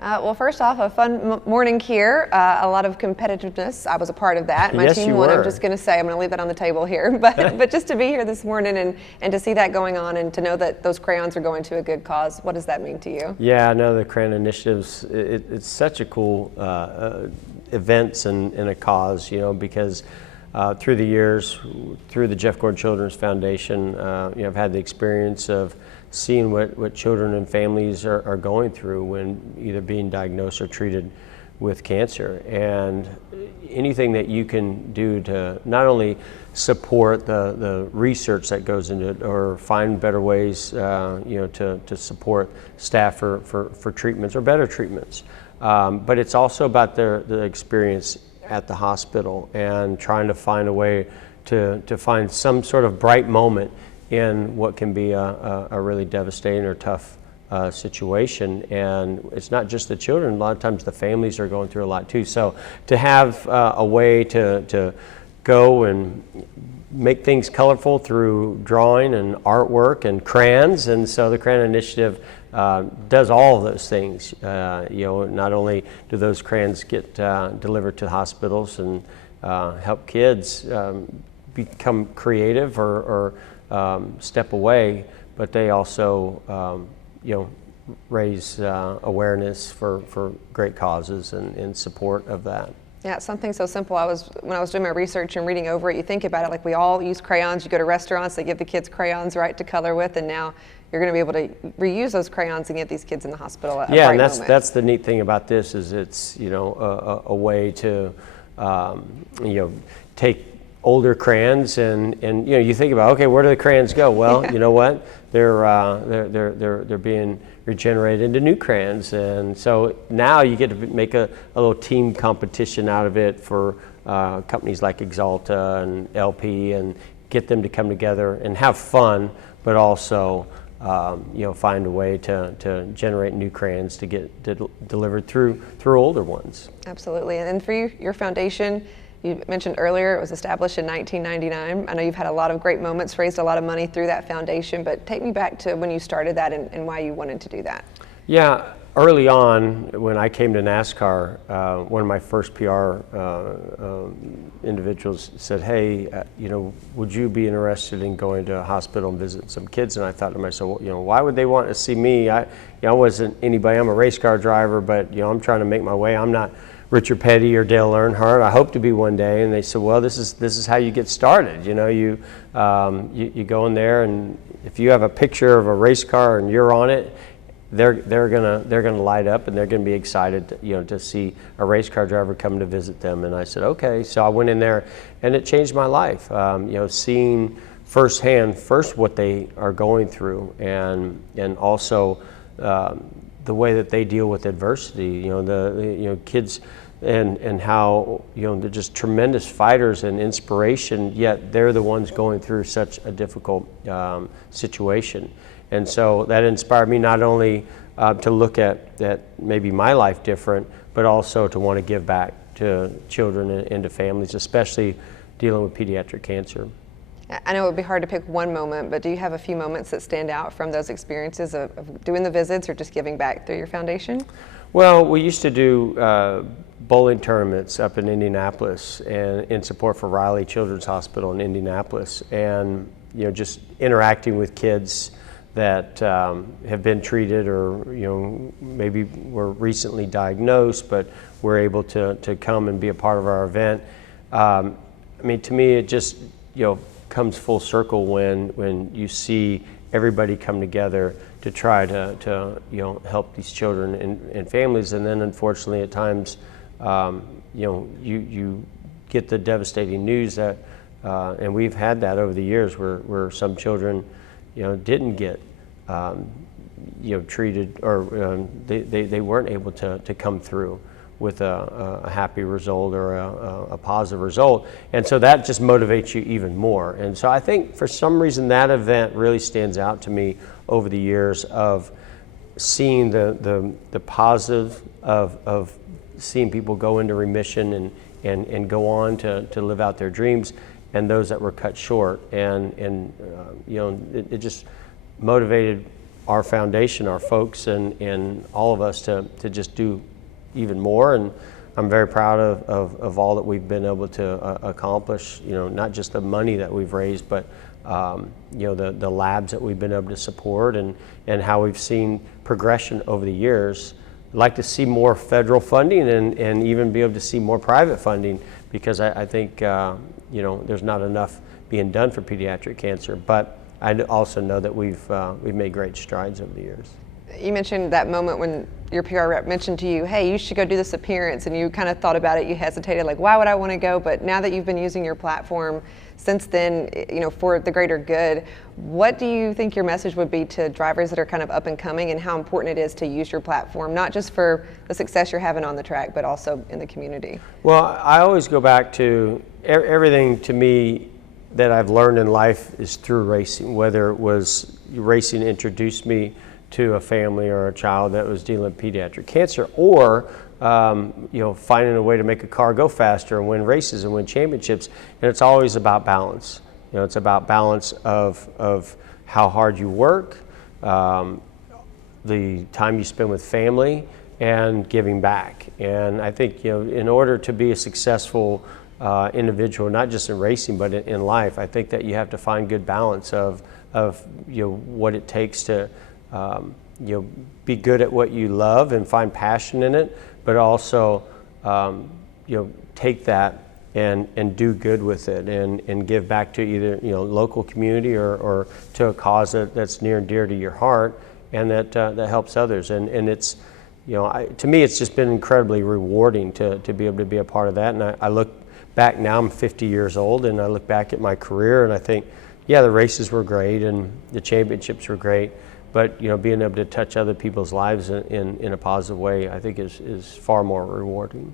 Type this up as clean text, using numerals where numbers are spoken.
Well, first off, a fun morning here. A lot of competitiveness. I was a part of that. My Yes, team you won. were. I'm just going to say, I'm going to leave that on the table here. But just to be here this morning and to see that going on and to know that those crayons are going to a good cause, what does that mean to you? Yeah, no, the Crayon Initiatives, it's such a cool events and a cause, because through the years, through the Jeff Gordon Children's Foundation, I've had the experience of seeing what children and families are going through when either being diagnosed or treated with cancer. And anything that you can do to not only support the research that goes into it or find better ways to support staff for treatments or better treatments. But it's also about the experience at the hospital and trying to find a way to find some sort of bright moment in what can be a really devastating or tough situation. And it's not just the children, a lot of times the families are going through a lot too. So to have a way to go and make things colorful through drawing and artwork and crayons, and so the Crayon Initiative does all of those things. Not only do those crayons get delivered to hospitals and help kids become creative or step away, but they also raise awareness for great causes and in support of that. Yeah, it's something so simple. When I was doing my research and reading over it, you think about it, like we all use crayons. You go to restaurants, they give the kids crayons, right, to color with, and now you're going to be able to reuse those crayons and get these kids in the hospital at a bright moment. That's the neat thing about this is it's a way to take older crayons and you think about, okay, where do the crayons go? Well, you know what? They're being regenerated into new crayons, and so now you get to make a little team competition out of it for companies like Exalta and LP, and get them to come together and have fun, but also find a way to generate new crayons to get delivered through older ones. Absolutely. And for you, your foundation, you mentioned earlier it was established in 1999. I know you've had a lot of great moments, raised a lot of money through that foundation, but take me back to when you started that and why you wanted to do that. Yeah, early on when I came to NASCAR, one of my first PR individuals said, hey, would you be interested in going to a hospital and visiting some kids? And I thought to myself, why would they want to see me? I wasn't anybody. I'm a race car driver, but I'm trying to make my way. I'm not Richard Petty or Dale Earnhardt. I hope to be one day. And they said, well, this is how you get started. You go in there, and if you have a picture of a race car and you're on it, they're gonna light up, and they're gonna be excited to see a race car driver come to visit them. And I said, okay. So I went in there, and it changed my life. Seeing firsthand what they are going through, and also the way that they deal with adversity. The kids. And how they're just tremendous fighters and inspiration, yet they're the ones going through such a difficult situation. And so that inspired me not only to look at maybe my life different, but also to want to give back to children and to families, especially dealing with pediatric cancer. I know it would be hard to pick one moment, but do you have a few moments that stand out from those experiences of doing the visits or just giving back through your foundation? Well, we used to do bowling tournaments up in Indianapolis, and in support for Riley Children's Hospital in Indianapolis, and just interacting with kids that have been treated or maybe were recently diagnosed, but were able to come and be a part of our event. To me, it just comes full circle when you see everybody come together to try to help these children and families, and then unfortunately at times you get the devastating news that and we've had that over the years where some children didn't get treated, or they weren't able to come through with a happy result or a positive result. And so that just motivates you even more. And so I think for some reason that event really stands out to me over the years of seeing the positive of seeing people go into remission and go on to live out their dreams, and those that were cut short. And it just motivated our foundation, our folks, and all of us to just do even more. And I'm very proud of all that we've been able to accomplish, not just the money that we've raised, but the labs that we've been able to support, and how we've seen progression over the years. I'd like to see more federal funding and even be able to see more private funding, because I think there's not enough being done for pediatric cancer. But I also know that we've made great strides over the years. You mentioned that moment when your PR rep mentioned to you, hey, you should go do this appearance, and you kind of thought about it, you hesitated, like, why would I want to go? But now that you've been using your platform since then, for the greater good, what do you think your message would be to drivers that are kind of up and coming, and how important it is to use your platform, not just for the success you're having on the track, but also in the community? Well, I always go back to everything to me that I've learned in life is through racing, whether it was racing introduced me to a family or a child that was dealing with pediatric cancer, or finding a way to make a car go faster and win races and win championships. And it's always about balance. It's about balance of how hard you work, the time you spend with family, and giving back. And I think in order to be a successful individual, not just in racing but in life, I think that you have to find good balance of what it takes to be good at what you love and find passion in it, but also take that and do good with it, and give back to either local community or to a cause that's near and dear to your heart, and that helps others. And it's to me, it's just been incredibly rewarding to be able to be a part of that. And I look back now, I'm 50 years old, and I look back at my career and I think, yeah, the races were great and the championships were great, but being able to touch other people's lives in a positive way, I think is far more rewarding.